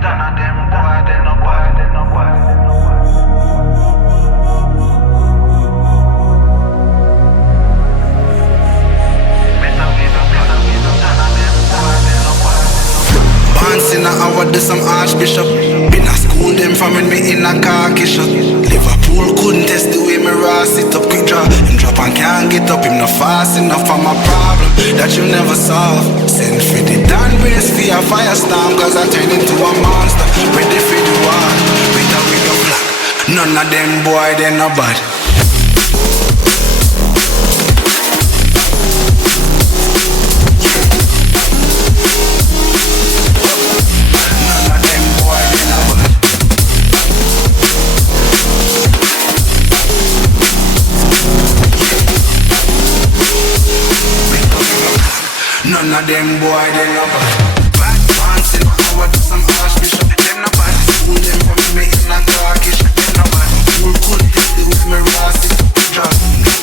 none of them boy, they no boy, they no boy, they no boy. In a hour, do some archbishop. Been a school them from when me in a khaki shop. Liverpool couldn't test the way me raw sit up. Quick draw, him drop and can't get up. Him not fast enough for my problem that you never solve. Send for the Dan brace for a firestorm, cause I turn into a monster. Ready for the war, with a wig of black. None of them boy, they no bad. None of them boy, they no bad. Bad pants in the hour, do some archbishop. Them no bad. School them from me in a darkish. Them no bad. School couldn't test it with me raw sit up. Drop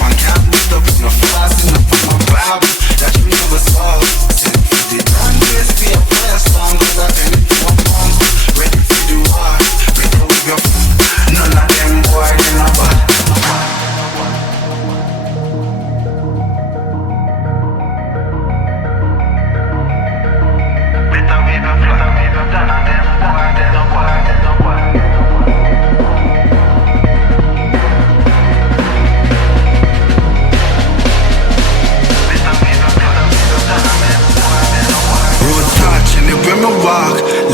and can't meet up. No fast enough for my Bible that you never solve. Send for the Dan brace for a firestorm, cause I turn into a monster. Ready for the war, ready with your none of them boy, they no bad.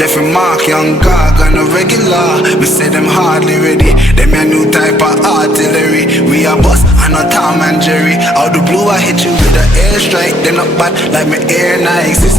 Left a mark, young gog on a regular. We say them hardly ready. Them a new type of artillery. We a boss and a Tom and Jerry. Out the blue I hit you with the airstrike. They not bad like my air Nikes.